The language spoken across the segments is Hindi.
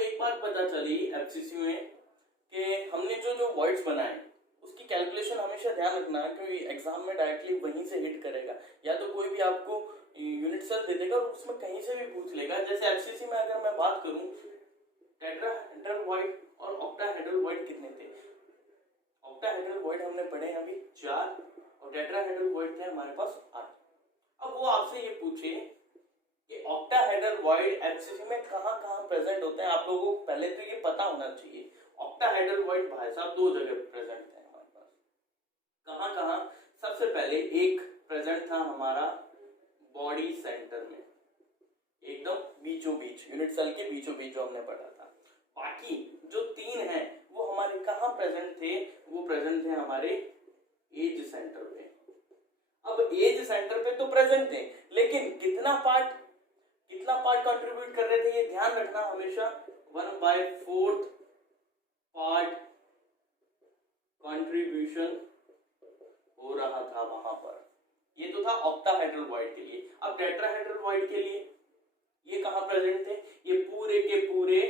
एक बात पता चली एफसीसी में कि हमने जो जो वर्ड्स बनाए उसकी कैलकुलेशन हमेशा ध्यान रखना है, क्योंकि एग्जाम में डायरेक्टली वहीं से हिट करेगा, या तो कोई भी आपको यूनिट सेल दे देगा और उसमें कहीं से भी पूछ लेगा। जैसे एफसीसी में अगर मैं बात करूं, टेट्राहेड्रल वॉइड और ऑक्टाहेड्रल वॉइड कितने थे? ऑक्टाहेड्रल वॉइड हमने पढ़े अभी 4 और टेट्राहेड्रल वॉइड थे हमारे पास 8। अब वो आपसे ये पूछे कि ऑक्टाहेड्रल वॉइड एफसीसी में कहाँ कहाँ प्रेजेंट होते हैं, आप लोगों को पहले तो ये पता होना चाहिए। ऑक्टाहेड्रल वॉइड भाई साहब 2 जगह प्रेजेंट थे हमारे पास। कहाँ कहाँ? सबसे पहले एक प्रेजेंट था हमारा बॉडी सेंटर में, एकदम बीचों बीच, यूनिट सेल के बीचों बीच जो हमने पढ़ा था। बाकी जो 3 हैं वो हमारे कहाँ प्रेजेंट थे? वो प्रेजेंट थे हमारे एज सेंटर पे। अब एज सेंटर पे तो प्रेजेंट थे, लेकिन कितना पार्ट कंट्रीब्यूट कर रहे थे ये ध्यान रखना हमेशा। 1/4 पार्ट कंट्रीब्यूशन हो रहा था वहां पर। ये तो था ऑक्टाहेड्रल वॉइड के लिए। अब टेट्राहेड्रल वॉइड के लिए ये कहां प्रेजेंट थे? ये पूरे के पूरे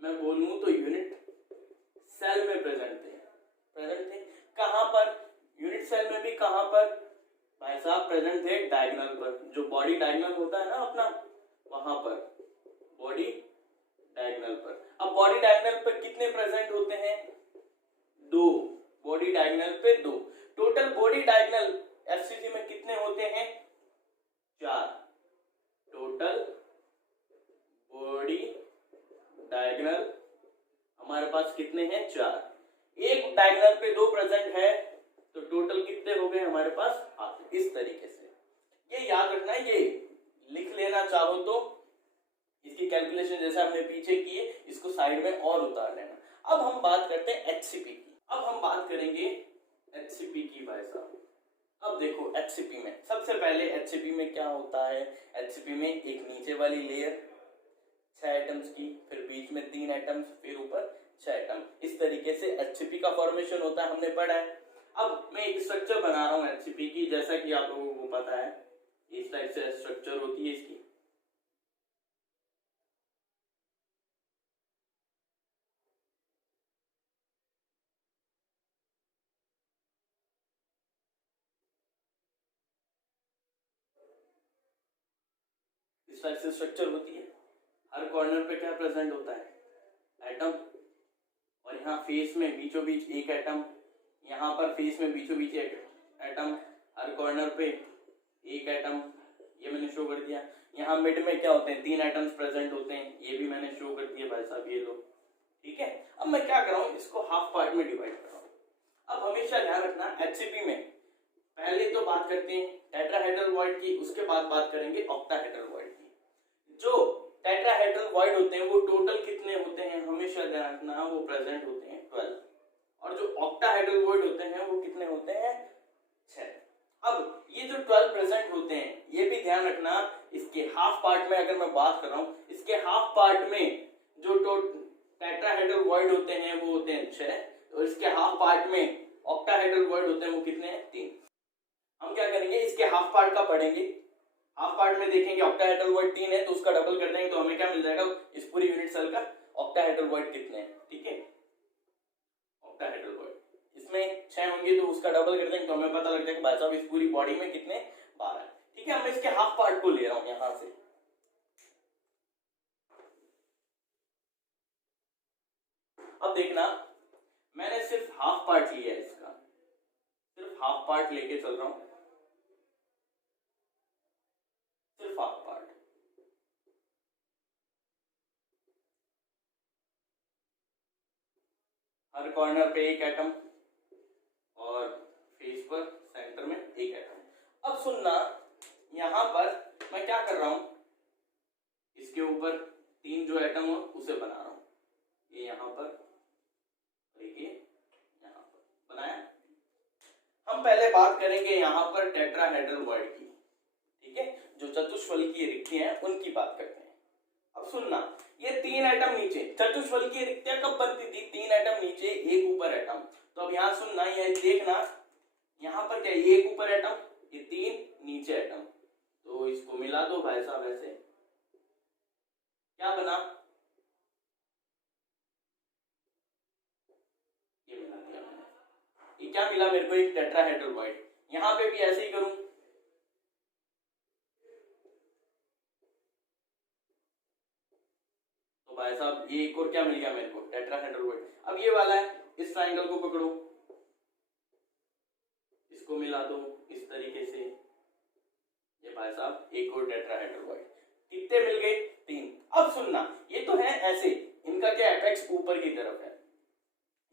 मैं बोलूं तो यूनिट सेल में प्रेजेंट थे। कहां पर? यूनिट सेल में भी कहां पर भाई साहब प्रेजेंट थे? डायगोनल पर, जो बॉडी डायगोनल होता है ना अपना, वहां पर, बॉडी डायगोनल पर। अब बॉडी डायगोनल पर कितने प्रेजेंट होते हैं? 2। बॉडी डायगोनल पे 2। टोटल बॉडी डायगोनल एफसीसी में कितने होते हैं? 4। टोटल बॉडी डायगोनल हमारे पास कितने हैं? 4। एक डायगोनल पे 2 प्रेजेंट है तो टोटल कितने हो गए हमारे पास? 8। इस तरीके से ये याद रखना है, ये लिख लेना चाहो तो इसकी कैलकुलेशन जैसे हमने पीछे की है इसको साइड में और उतार लेना। अब हम बात करते हैं एचसीपी की। अब हम बात करेंगे एचसीपी की भाई साहब। अब देखो एचसीपी में सबसे पहले एचसीपी में क्या होता है? एचसीपी में एक नीचे वाली लेयर 6 एटम्स की, फिर बीच में 3 एटम्स, फिर ऊपर 6 एटम। इस तरीके से एचसीपी का फॉर्मेशन होता है, हमने पढ़ा है। अब मैं एक स्ट्रक्चर बना रहा हूँ एचसीपी की, जैसा कि आप लोगों को पता है इस टाइप से स्ट्रक्चर होती है इसकी। इस टाइप से स्ट्रक्चर होती है। हर कॉर्नर पे क्या प्रेजेंट होता है? एटम। और यहाँ फेस में बीचों बीच एक एटम, यहाँ पर फेस में बीचों बीच एक एटम, हर कॉर्नर पे एक एटम, ये मैंने शो कर दिया। यहाँ मिड में क्या होते हैं? 3 एटम्स प्रेजेंट होते हैं, ये भी मैंने शो कर दिया भाई साहब, ये लो। ठीक है, अब मैं क्या कर रहा हूँ, इसको हाफ पार्ट में डिवाइड कर रहा हूँ। अब हमेशा ध्यान रखना एचसीपी में पहले तो बात करते हैं टेट्राहेड्रल वॉइड की, उसके बाद बात करेंगे ऑक्टाहेड्रल वॉइड की। जो टेट्राहेड्रल वॉइड होते हैं वो टोटल कितने होते हैं? हमेशा ध्यान रखना वो प्रेजेंट होते हैं 12। और जो ऑक्टाहेड्रल वॉइड होते हैं वो कितने होते हैं? 6। अब ये जो 12 प्रेजेंट होते हैं ये भी ध्यान रखना, इसके हाफ पार्ट में अगर मैं बात कर रहा हूँ, इसके हाफ पार्ट में जो टेट्राहेड्रल वॉइड होते हैं वो होते हैं 6, और इसके हाफ पार्ट में ऑक्टाहेड्रल वॉइड होते हैं वो कितने हैं? 3। हम क्या करेंगे, इसके हाफ पार्ट का पढ़ेंगे। हाफ पार्ट में देखेंगे ऑक्टाहेड्रल वॉइड 3 है तो उसका डबल कर देंगे तो हमें क्या मिल जाएगा? इस पूरी यूनिट सेल का ऑक्टाहेड्रल वॉइड कितने हैं। ठीक है, ऑक्टाहेड्रल वॉइड इसमें 6 होंगे तो उसका डबल कर देंगे तो हमें पता लग जाएगा भाई साहब इस पूरी बॉडी में कितने? 12। ठीक है, मैं इसके हाफ पार्ट को ले रहा हूं यहां से। अब देखना मैंने सिर्फ हाफ पार्ट लिया है इसका, सिर्फ हाफ पार्ट लेके चल रहा हूं, सिर्फ हाफ पार्ट। हर कॉर्नर पे एक एटम और फेस पर सेंटर में एक एटम। अब सुनना, यहां पर मैं क्या कर रहा हूं, इसके ऊपर 3 जो एटम हो उसे बना रहा हूं। ये यहां पर, देखिए यहां पर बनाया। हम पहले बात करेंगे यहां पर टेट्राहेड्रल वॉइड की। ठीक है, जो चतुष्फलकीय रिक्तियां हैं उनकी बात करते हैं। अब सुनना, ये 3 एटम नीचे, चतुष्फलकीय रिक्तियां कब बनती थी? 3 एटम नीचे एक ऊपर एटम। तो अब यहां सुनना, यह देखना, यहां पर क्या, एक ऊपर एटम, ये 3 नीचे एटम, तो इसको मिला दो भाई साहब। ऐसे क्या बना? क्या मिला मेरे को, एक टेट्राहेड्रल वॉइड। यहाँ पे भी ऐसे ही करूं, तो भाई साहब ये एक और क्या मिल गया मेरे को, टेट्राहेड्रल वॉइड। अब ये वाला है, इस ट्राइंगल को पकड़ो, इसको मिला दो इस तरीके से, ये भाई साहब एक और टेट्राहेड्रल वॉइड। कितने मिल गए, 3। अब सुनना, ये तो है ऐसे, इनका क्या एपेक्स ऊपर की तरफ है,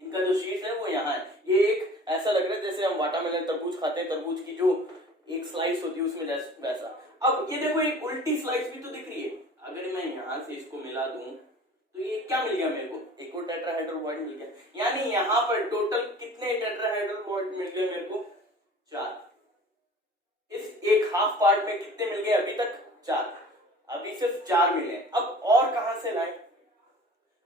इनका जो शीर्ष है वो यहाँ है। ये एक ऐसा लग रहा है जैसे हम वाटरमेलन तरबूज खाते हैं, तरबूज की जो एक स्लाइस होती है उसमें वैसा। अब ये देखो एक उल्टी स्लाइस भी तो दिख रही है, अगर मैं यहाँ से इसको मिला दूं तो ये क्या मिल गया मेरे को, एक और टेट्राहेड्रल वॉइड मिल गया। यानी यहाँ पर टोटल कितने टेट्राहेड्रल वॉइड मिल गए मेरे को, 4। इस एक हाफ पार्ट में कितने मिल गए अभी तक, 4। अभी सिर्फ 4 मिले। अब और कहां से लाए,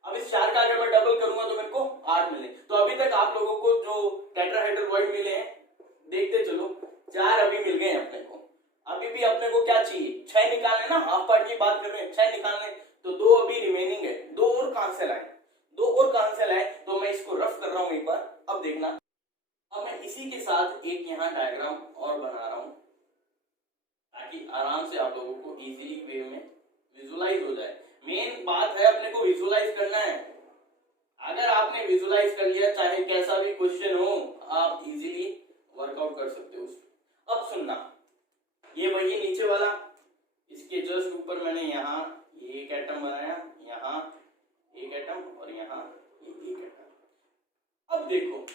अब इस 4 का अगर मैं डबल करूंगा तो मेरे को 8 मिले। तो अभी तक आप लोगों को जो टेट्राहेड्रल वॉइड मिले हैं, देखते चलो, 4 अभी मिल गए अपने को। अभी भी अपने को क्या चाहिए, 6 निकालने ना, हाफ पार्ट की बात कर रहे हैं, 6 निकालने, तो 2 अभी रिमेनिंग है। 2 और कहां से लाए, 2 और कहां से लाए, तो मैं इसको रफ कर रहा हूं एक बार, अब देखना। अब मैं इसी के साथ एक यहाँ डायग्राम और बना रहा हूं ताकि आराम से आप लोगों को इजीली वे में विजुलाइज हो जाए। मेन बात है अपने को विजुलाइज करना है। अगर आपने विजुलाइज कर लिया, चाहे कैसा भी क्वेश्चन हो, आप इजीली वर्कआउट कर सकते हो। अब सुनना, ये वही नीचे वाला, इसके जस्ट ऊपर मैंने यहाँ ये एक एटम बनाया, यहाँ एक एटम और यहाँ एक एटम। अब देखो,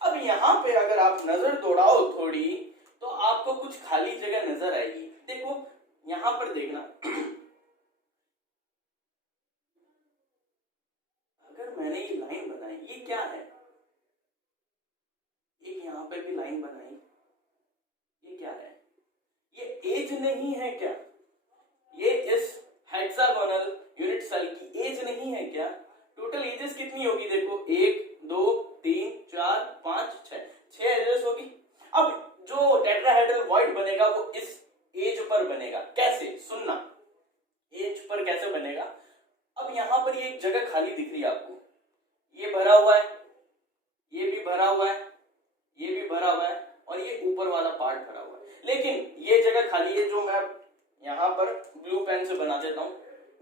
अब यहाँ पे अगर आप नजर दौड़ाओ थोड़ी, तो आपको कुछ खाली जगह नजर आएगी। देखो यहां पर देखना, अगर मैंने ये लाइन बनाई, ये क्या है, एक यहां पे भी लाइन बनाई, ये क्या है, ये एज नहीं है क्या, ये इस हेक्सागोनल यूनिट सेल की एज नहीं है क्या। टोटल एजेस कितनी होगी, देखो 1 2 3 4 5 6 एजेस होगी। अब जो टेट्राहेड्रल वॉइड बनेगा वो इस एज पर बनेगा। कैसे, सुनना, एज पर कैसे बनेगा। अब यहां पर ये एक जगह खाली दिख रही है आपको, ये भरा हुआ है, ये भी भरा हुआ है, ये भी भरा हुआ है, और ये ऊपर वाला पार्ट भरा हुआ है। लेकिन ये जगह खाली है, जो मैं यहां पर ब्लू पेन से बना देता हूं,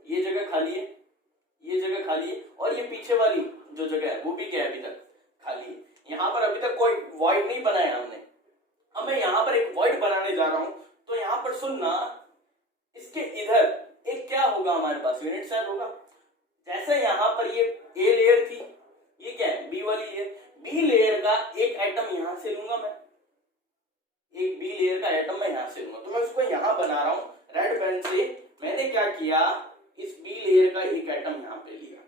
ये जगह खाली है, ये जगह खाली है, और ये पीछे वाली जो जगह है वो भी क्या है, अभी तक खाली है। यहां पर अभी तक कोई वॉइड नहीं बनाया हमने। अब मैं यहां पर एक वॉइड बनाने जा रहा हूं, तो यहां पर सुनना, इसके इधर एक क्या होगा हमारे पास, यूनिट सेल होगा। जैसे यहां पर ये ए लेयर थी, ये क्या है, बी वाली लेयर, बी लेयर का एक एटम यहां से लूंगा मैं, एक बी लेयर का एटम मैं यहां से लूंगा। तो मैं उसको यहां बना रहा हूं रेड पेन से। मैंने क्या किया, इस बी लेयर का एक एटम यहां पे लिया,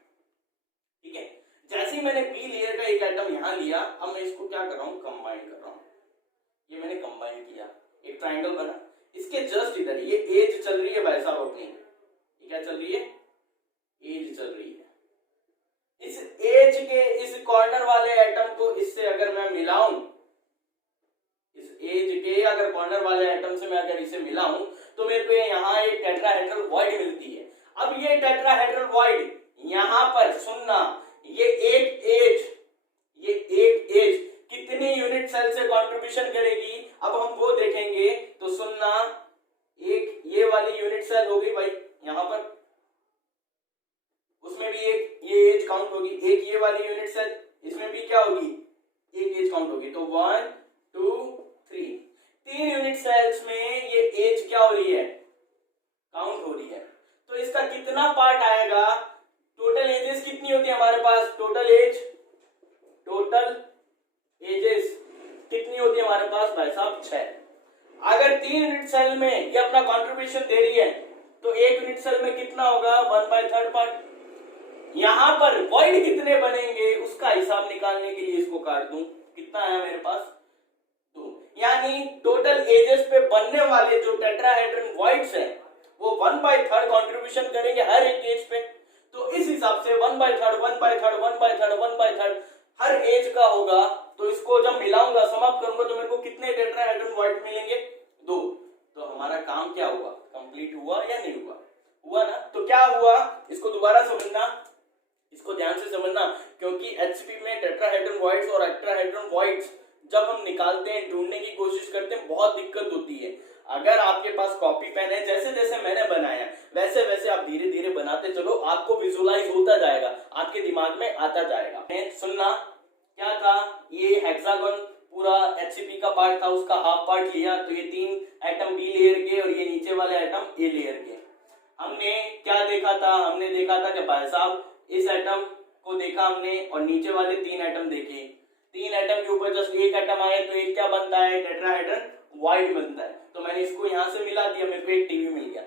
ठीक है। जैसे ही मैंने बी लेयर का एक एटम यहां लिया, अब मैं इसको क्या कर रहा हूं, कंबाइन कर रहा हूं। ये मैंने कंबाइन किया, एक ट्राइंगल बना। इसके जस्ट इधर ये एज चल रही है भाई साहब अपनी, ये क्या चल रही है, एज चल रही है। इस एज के इस कॉर्नर वाले एटम को इससे अगर मैं मिलाऊं, इस एज के अगर कॉर्नर वाले एटम से मैं अगर इसे मिलाऊं, तो मेरे को यहाँ एक टेट्राहेड्रल वॉइड मिलती है। अब ये टेट्राहेड्रल वॉइड यहां पर सुनना, ये एक एज कितनी यूनिट सेल से कंट्रीब्यूशन करेगी, अब हम वो देखेंगे। तो सुनना, एक ये वाली यूनिट सेल होगी भाई यहां पर, उसमें भी एक ये एज काउंट होगी, एक ये वाली यूनिट सेल, इसमें भी क्या होगी, एक एज काउंट होगी। तो 1 2 3 3 यूनिट सेल्स में ये एज क्या हो रही है, काउंट हो रही है। तो इसका कितना पार्ट आएगा, टोटल एजेस कितनी होती है हमारे पास, टोटल एजेस कितनी होती है हमारे पास भाई साहब, 6। अगर 3 यूनिट सेल में ये अपना कंट्रीब्यूशन दे रही है, तो 1 यूनिट सेल में कितना होगा, 1/3 पार्ट। यहां पर वॉइड कितने बनेंगे उसका हिसाब निकालने के लिए इसको काट दूं, कितना आया मेरे पास, 2। यानी टोटल एजेस पे बनने वाले जो टेट्राहेड्रल वॉइड्स हैं, वो 1/3 कंट्रीब्यूशन करेंगे हर एक एज पे। तो इस हिसाब से 1/3 हर एज का होगा। तो इसको जब मिलाऊंगा, समाप्त करूंगा, तो मेरे को कितने टेट्राहेड्रल वॉइड मिलेंगे, 2। तो हमारा काम क्या हुआ, कंप्लीट हुआ या नहीं हुआ, हुआ ना। तो क्या हुआ, इसको दोबारा समझना, इसको ध्यान से समझना, क्योंकि एचसीपी में टेट्राहेड्रल वॉइड्स और एक्टाहेड्रल वॉइड्स जब हम निकालते हैं, ढूंढने की कोशिश करते हैं, बहुत दिक्कत होती है। अगर आपके पास कॉपी पेन है, जैसे जैसे मैंने बनाया वैसे वैसे आप धीरे धीरे बनाते चलो, आपको विजुअलाइज होता जाएगा, आपके दिमाग में आता जाएगा। सुनना क्या था, ये हेक्सागोन पूरा HCP का पार्ट था, उसका हाफ पार्ट लिया, तो ये 3 एटम बी लेयर के और ये नीचे वाले एटम ए लेयर के। हमने क्या देखा था, हमने देखा था कि भाई साहब इस एटम को देखा हमने और नीचे वाले 3 एटम देखे, 3 एटम के ऊपर जस्ट एक एटम आए तो एक क्या बनता है, टेट्राहेड्रल वाइड बनता है। तो मैंने इसको यहाँ से मिला दिया, मेरे को एक टीवी मिल गया।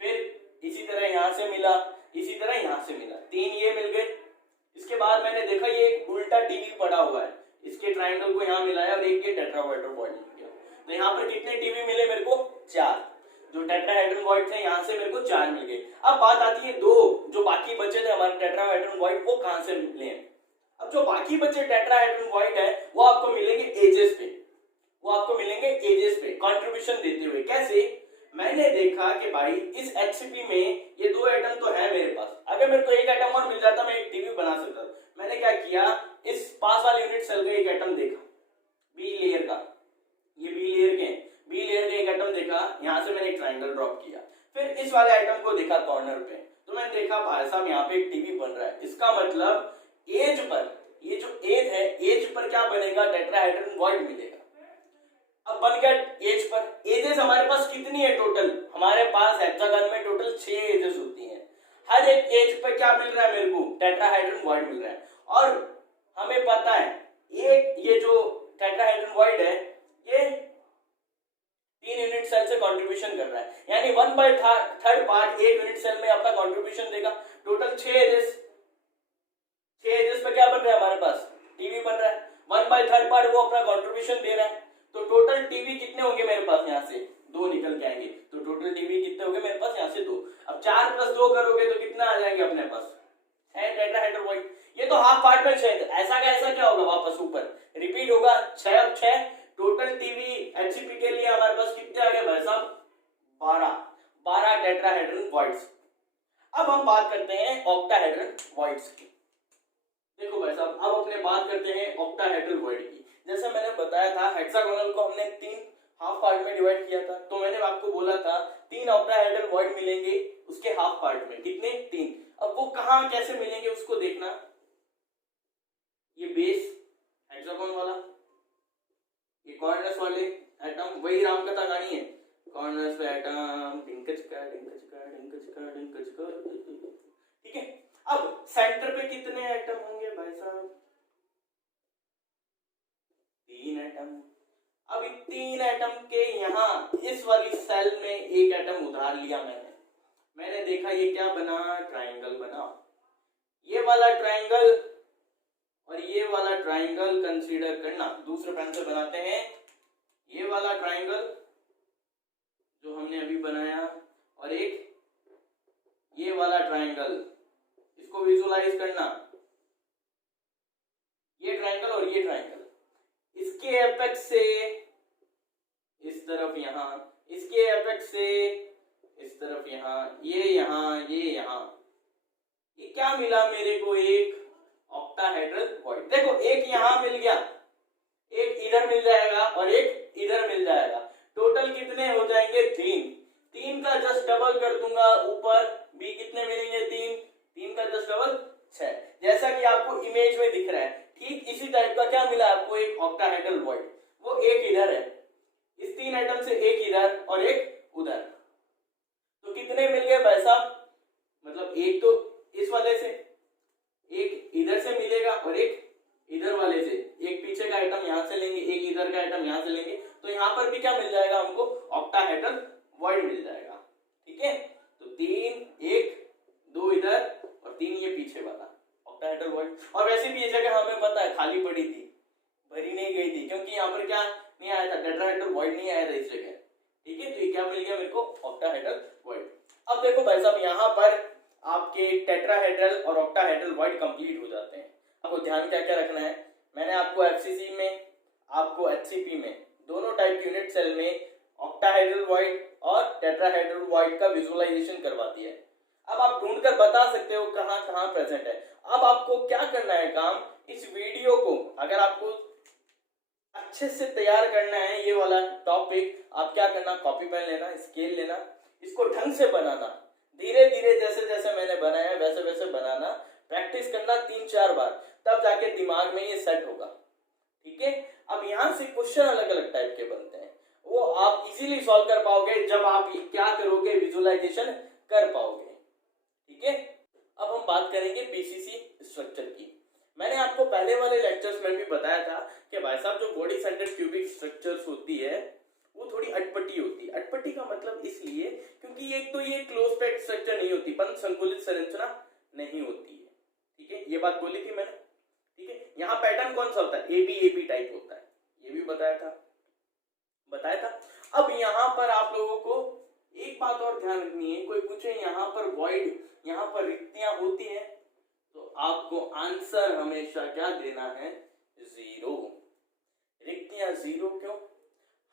फिर इसी तरह यहाँ से मिला, इसी तरह यहाँ से मिला, 3 ये मिल गए। इसके बाद मैंने देखा ये एक उल्टा टीवी पड़ा हुआ है, इसके ट्राइंगल को यहाँ मिलाया और एक ये टेट्राहेड्रल वाइड मिल गया। तो यहाँ पर कितने टीवी मिले मेरे को, 4। जो टेट्राहेड्रल वाइड थे यहाँ से मेरे को 4 मिल गए। अब बात आती है 2 जो बाकी बचे थे हमारे टेट्राहेड्रल वाइड, वो कहां से मिले हैं। अब जो बाकी बचे टेट्राहेड्रल वाइड है वो आपको मिलेंगे एजेस पे, वो आपको मिलेंगे एजेस पे कंट्रीब्यूशन देते हुए। कैसे, मैंने देखा कि भाई इस HCP में ये 2 एटम तो है मेरे पास, अगर मेरे को एक एटम और मिल जाता मैं एक टीवी बना सकता। मैंने क्या किया, इस पास वाले यूनिट सेल का एक एटम देखा बी लेयर का, ये बी लेयर के एक एटम देखा, यहां से मैंने एक ट्रायंगल ड्रॉप किया। फिर इस वाले एटम को देखा कॉर्नर पे, तो मैंने देखा भाई साहब यहाँ पे एक टीवी बन रहा है। इसका मतलब एज पर, ये जो एज है, एज पर क्या बनेगा, टेट्राहेड्रल वाइड मिलेगा। अब बन गया एज पर। एजेस हमारे पास कितनी है टोटल, हमारे पास हेक्सागन में टोटल 6 एजेस होती हैं। हर एक एज पर क्या मिल रहा है मेरे को, टेट्राहेड्रल वाइड मिल रहा है। और हमें पता है एक ये जो टेट्राहेड्रल वाइड है ये 3 यूनिट सेल से कंट्रीब्यूशन कर रहा है, यानी 1/3 पार्ट एक यूनिट सेल में अपना कंट्रीब्यूशन देगा। टोटल 6 एजेस पे क्या बन रहा है हमारे पास, टीवी बन रहा है। 1/3 पार्ट वो अपना कंट्रीब्यूशन दे रहा है। तो टोटल टीवी कितने होंगे मेरे पास, यहाँ से 2 निकल के आएंगे। तो टोटल टीवी कितने होंगे मेरे पास, यहाँ से 2। अब 4 + 2 करोगे तो कितना आ जाएंगे अपने पास, 6 टेट्राहेड्रल वाइड। ये तो हाफ पार्ट में 6, ऐसा का ऐसा क्या होगा, वापस ऊपर रिपीट होगा। 6 अब 6 टोटल टीवी HCP के लिए हमारे पास कितने आ गए भाई साहब, 12 टेट्राहेड्रल वाइड्स। अब हम बात करते हैं ऑक्टाहेड्रल वाइड्स की। देखो भाई साहब, अब अपने बात करते हैं ऑक्टाहेड्रल वाइड की। जैसा मैंने बताया था हेक्सागोनल को हमने 3 हाफ पार्ट में डिवाइड किया था, तो मैंने आपको बोला था 3 ऑक्टाहेड्रल वाइड मिलेंगे उसके हाफ पार्ट में, कितने, 3। अब वो कहां कैसे मिलेंगे उसको देखना। ये बेस हेक्सागोन वाला, ये कॉर्नर्स वाले एटम, वही रामकथा कहानी है, कॉर्नर्स पे एटम ठीक है। अब सेंटर पे कितने एटम होंगे भाई साहब, 3 एटम। अब 3 एटम के यहाँ इस वाली सेल में एक एटम उधार लिया मैंने देखा ये क्या बना, ट्राइंगल बना। ये वाला ट्राइंगल और ये वाला ट्राइंगल कंसीडर करना, दूसरे पेन से बनाते हैं। ये वाला ट्राइंगल जो हमने अभी बनाया और एक ये वाला ट्राइंगल, इसको विजुअलाइज करना। ये ट्राइंगल और ये ट्राइंगल, इसके एपेक्स से इस तरफ यहाँ, इसके एपेक्स से इस तरफ यहाँ, ये यहाँ, ये यहाँ, ये क्या मिला मेरे को, एक ऑक्टाहेड्रल वाइड। देखो एक यहाँ मिल गया, एक इधर मिल जाएगा और एक इधर मिल जाएगा। टोटल कितने हो जाएंगे, 3 का जस्ट डबल कर दूंगा ऊपर, बी कितने मिलेंगे, 3 का जस्ट डबल 6, जैसा कि आपको इमेज में दिख रहा है। ठीक इसी टाइप का क्या मिला आपको, एक ऑक्टाहेड्रल वाइड। वो एक इधर है, इस 3 एटम से एक इधर और एक उधर, तो कितने मिल गए भाई साहब, मतलब एक तो इस वाले से, एक इधर से मिलेगा और एक इधर वाले से, एक पीछे का आइटम यहाँ से लेंगे, एक इधर का आइटम यहाँ से लेंगे, तो यहाँ पर भी क्या मिल जाएगा हमको, ऑक्टाहेड्रल वाइड मिल जाएगा। ठीक है, तो 3, 1, 2 इधर और 3 ये पीछे वाला ऑक्टाहेड्रल वाइड। और वैसे भी ये जगह हमें पता है खाली पड़ी थी, भरी नहीं गई थी, क्योंकि यहाँ पर क्या नहीं आया था, टेट्राहेड्रल वाइड नहीं आया था इस जगह। ठीक है, तो ये क्या मिल गया मेरे को, ऑक्टाहेड्रल वाइड। अब देखो भाई साहब, यहाँ पर आपके टेट्राहेड्रल और ऑक्टाहेड्रल वाइड कंप्लीट हो जाते हैं। आपको ध्यान क्या क्या रखना है, मैंने आपको FCC में, आपको HCP में, दोनों टाइप के यूनिट सेल में ऑक्टाहेड्रल वाइड और टेट्राहेड्रल वाइड का विजुअलाइजेशन करवा दिया है। अब आप ढूंढकर बता सकते हो कहां कहां प्रेजेंट है। अब आपको क्या करना है काम, इस वीडियो को अगर आपको अच्छे से तैयार करना है ये वाला टॉपिक, आप क्या करना, कॉपी पेन लेना, स्केल लेना, इसको ढंग से बनाना, धीरे धीरे जैसे जैसे मैंने बनाया वैसे वैसे बनाना, प्रैक्टिस करना 3-4 बार, तब जाके दिमाग में ये सेट होगा। ठीक है, अब यहाँ से क्वेश्चन अलग अलग टाइप के बनते हैं, वो आप इजीली सॉल्व कर पाओगे जब आप क्या करोगे, विजुअलाइजेशन कर पाओगे। ठीक है, अब हम बात करेंगे बीसीसी स्ट्रक्चर की। मैंने आपको पहले वाले लेक्चर्स में भी बताया था कि भाई साहब जो बॉडी सेंटर्ड क्यूबिक स्ट्रक्चर्स होती है वो थोड़ी अटपटी होती है। अटपटी का मतलब इसलिए क्योंकि एक तो ये क्लोज पैक्ड स्ट्रक्चर नहीं होती, बंद संकुलित संरचना नहीं होती है। ठीक है, ये बात बोली थी मैंने। ठीक है, यहाँ पैटर्न कौन सा होता है, एबी टाइप होता है, ये भी बताया था। अब यहाँ पर आप लोगों को एक बात और ध्यान रखनी है, कोई पूछे यहाँ पर वॉइड, यहाँ पर रिक्तियां होती हैं, तो आपको आंसर हमेशा क्या देना है, 0। रिक्तियां 0 क्यों,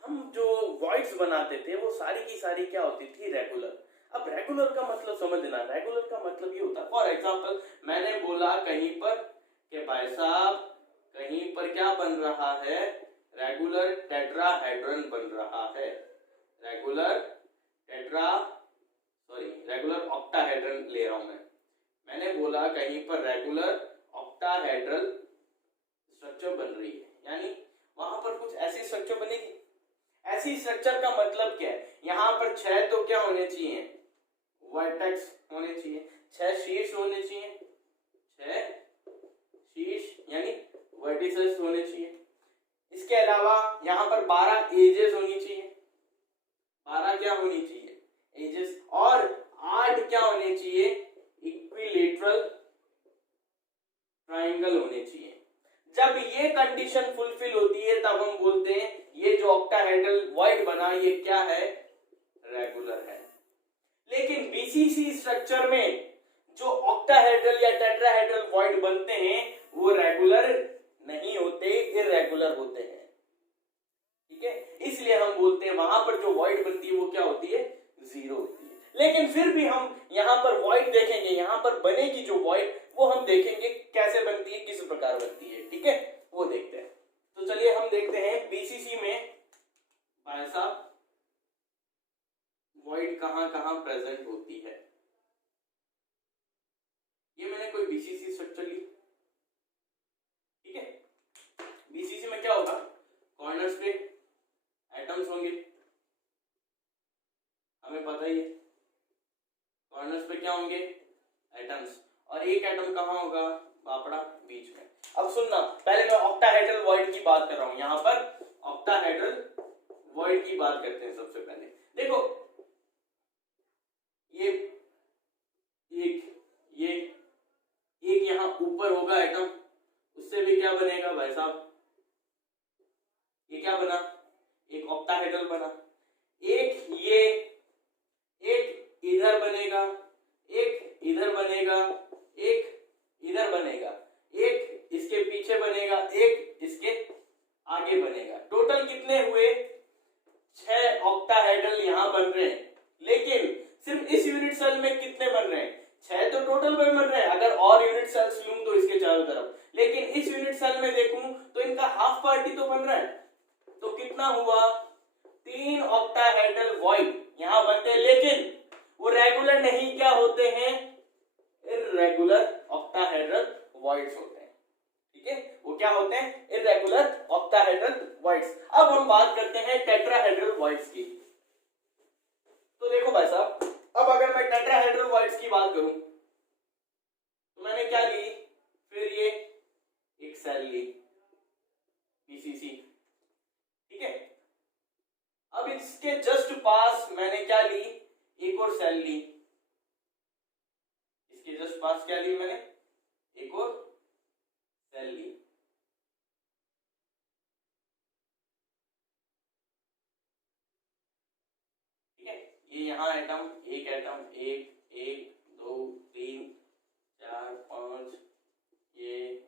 हम जो वॉइड्स बनाते थे वो सारी की सारी क्या होती थी, रेगुलर। अब रेगुलर का मतलब समझना, रेगुलर का मतलब ये होता है, फॉर एग्जांपल मैंने बोला कहीं पर कि भाई साहब कहीं पर क्या बन रहा है, रेगुलर टेट्राहेड्रन बन रहा है, रेगुलर ऑक्टाहेड्रन ले रहा हूं मैंने बोला कहीं पर रेगुलर ऑक्टाहेड्रल स्ट्रक्चर बन रही है, यानी वहां पर कुछ ऐसी स्ट्रक्चर बनेगी। ऐसी स्ट्रक्चर का मतलब क्या है, यहाँ पर 6 तो क्या होने चाहिए, वर्टेक्स होने चाहिए, 6 शीर्ष होने चाहिए, 6 शीर्ष यानी वर्टिसेस होने चाहिए। इसके अलावा यहाँ पर 12 एजेस होनी चाहिए, 12 क्या होनी चाहिए, एजेस, और 8 क्या होने चाहिए, इक्विलेटरल ट्राइंगल होने चाहिए। जब ये कंडीशन फुलफिल होती है तब हम बोलते हैं ये जो ऑक्टाहेड्रल वॉइड बना ये क्या है, रेगुलर है। लेकिन बीसीसी स्ट्रक्चर में जो ऑक्टाहेड्रल या टेट्राहेड्रल वॉइड बनते हैं वो रेगुलर नहीं होते, इर्रेगुलर होते हैं। ठीक है, इसलिए हम बोलते हैं वहां पर जो वॉइड बनती है वो क्या होती है, 0 होती है। लेकिन फिर भी हम यहाँ पर वॉइड देखेंगे, यहाँ पर बनेगी जो वॉइड वो हम देखेंगे कैसे बनती है, किस प्रकार बनती है। ठीक है, वो देखते हैं। तो चलिए हम देखते हैं बीसीसी में भाई साहब वॉइड कहां कहां प्रेजेंट होती है। ये मैंने कोई बीसीसी स्ट्रक्चर ली। ठीक है, बीसीसी में क्या होगा, कॉर्नर्स पे एटम्स होंगे, हमें पता ही है कॉर्नर्स पे क्या होंगे, एटम्स, और एक एटम कहां होगा, बापड़ा बीच में। अब सुनना, पहले मैं ऑक्टाहेड्रल वॉइड की बात कर रहा हूं, यहां पर ऑक्टाहेड्रल वॉइड की बात करते हैं। सबसे पहले देखो ये एक यहां ऊपर होगा एटम, उससे भी क्या बनेगा भाई साहब, ये क्या बना, एक ऑक्टाहेड्रल बना। एक ये, एक इधर बनेगा, एक इधर बनेगा, एक इधर बनेगा, एक इसके पीछे बनेगा, एक इसके आगे बनेगा। टोटल कितने हुए, 6 ऑक्टाहेड्रल यहां बन रहे हैं। लेकिन सिर्फ इस यूनिट सेल में कितने बन रहे हैं, 6 तो टोटल में बन रहे हैं, अगर और यूनिट सेल्स लूं तो इसके चारों तरफ। लेकिन इस यूनिट सेल में देखूं तो इनका हाफ पार्टी तो बन रहा है, तो कितना हुआ, 3 ऑक्टाहेड्रल वॉइड यहां बनते हैं। लेकिन वो रेगुलर नहीं क्या होते हैं, इर्रेगुलर ऑक्टाहेड्रल वॉइड्स होते हैं। ठीक है, वो क्या होते हैं, इर्रेगुलर ऑक्टाहेड्रल वॉइड्स। अब हम बात करते हैं टेट्राहेड्रल वॉइड्स की। तो देखो भाई साहब, अब अगर मैं टेट्राहेड्रल वॉइड्स की बात करूं तो मैंने क्या ली, फिर ये एक सेल ली बीसीसी। ठीक है, अब इसके जस्ट पास मैंने क्या ली, एक और सेल ली, इसके जस्ट पास क्या ली मैंने, एक और सेल ली। ठीक है, ये यहां एटम, एक एटम, 1 1 2 3 4 5, ये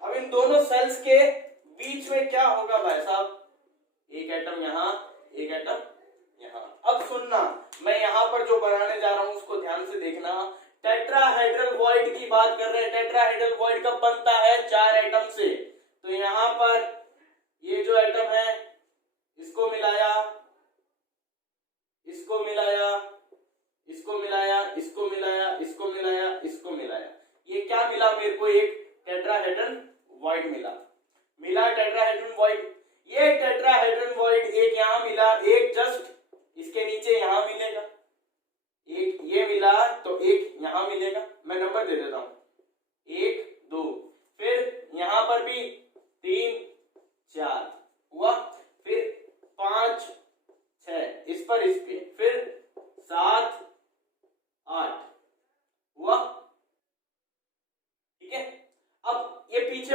अब इन दोनों सेल्स के बीच में क्या होगा भाई साहब, एक एटम यहां, एक एटम यहां। अब सुनना, मैं यहां पर जो बनाने जा रहा हूं उसको ध्यान से देखना। टेट्राहेड्रल वॉइड की बात कर रहे हैं, टेट्राहेड्रल वॉइड कब बनता है, 4 एटम से। तो यहां पर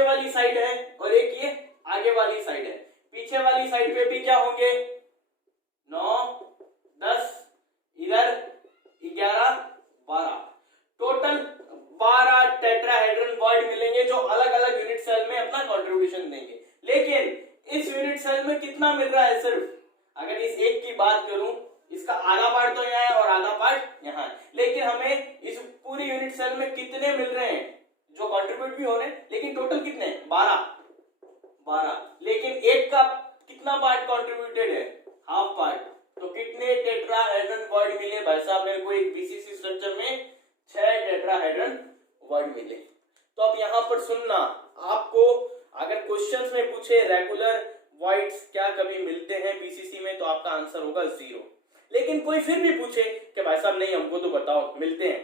पीछे वाली साइड है और एक ये आगे वाली साइड है। पीछे वाली साइड पे भी क्या होंगे 9 10 इधर 11 12 टोटल 12 टेट्राहेड्रल वॉइड मिलेंगे जो अलग अलग यूनिट सेल में अपना कंट्रीब्यूशन देंगे। लेकिन इस यूनिट सेल में कितना मिल रहा है सिर्फ, अगर इस एक की बात करूं इसका आधा पार्ट तो यहाँ है और आधा पार्ट यहाँ है, लेकिन हमें इस पूरी यूनिट सेल में कितने मिल रहे हैं जो कंट्रीब्यूट भी हो रहे हैं, लेकिन टोटल कितने 12 लेकिन एक का कितना पार्ट कंट्रीब्यूटेड है हाफ पार्ट। तो कितने टेट्राहेड्रल वॉइड मिले भाई साहब मेरे को एक बीसीसी स्ट्रक्चर में 6 टेट्राहेड्रल वॉइड मिले। तो अब यहाँ पर सुनना, आपको अगर क्वेश्चंस में पूछे रेगुलर वॉइड्स क्या कभी मिलते हैं बीसीसी में तो आपका आंसर होगा 0। लेकिन कोई फिर भी पूछे कि भाई साहब नहीं हमको तो बताओ मिलते हैं,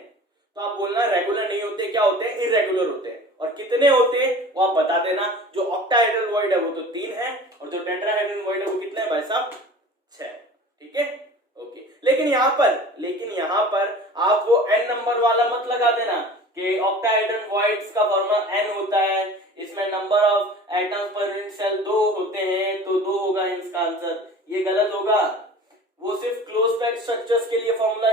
तो आप बोलना रेगुलर नहीं होते, क्या होते हैं इरेगुलर होते हैं। और कितने होते हैं वो आप बता देना। जो ऑक्टाहेड्रल वॉइड है वो तो 3 है और जो टेट्राहेड्रल वॉइड है वो कितने है भाई साहब 6। ठीक है ओके। लेकिन यहाँ पर आप वो n नंबर वाला मत लगा देना कि ऑक्टाहेड्रल वॉइड्स का फॉर्मूला n होता है, इसमें नंबर ऑफ एटम्स पर यूनिट सेल 2 होते हैं तो 2 होगा इसका आंसर, ये गलत होगा। वो सिर्फ क्लोज पैक्ड स्ट्रक्चर्स के लिए फॉर्मूला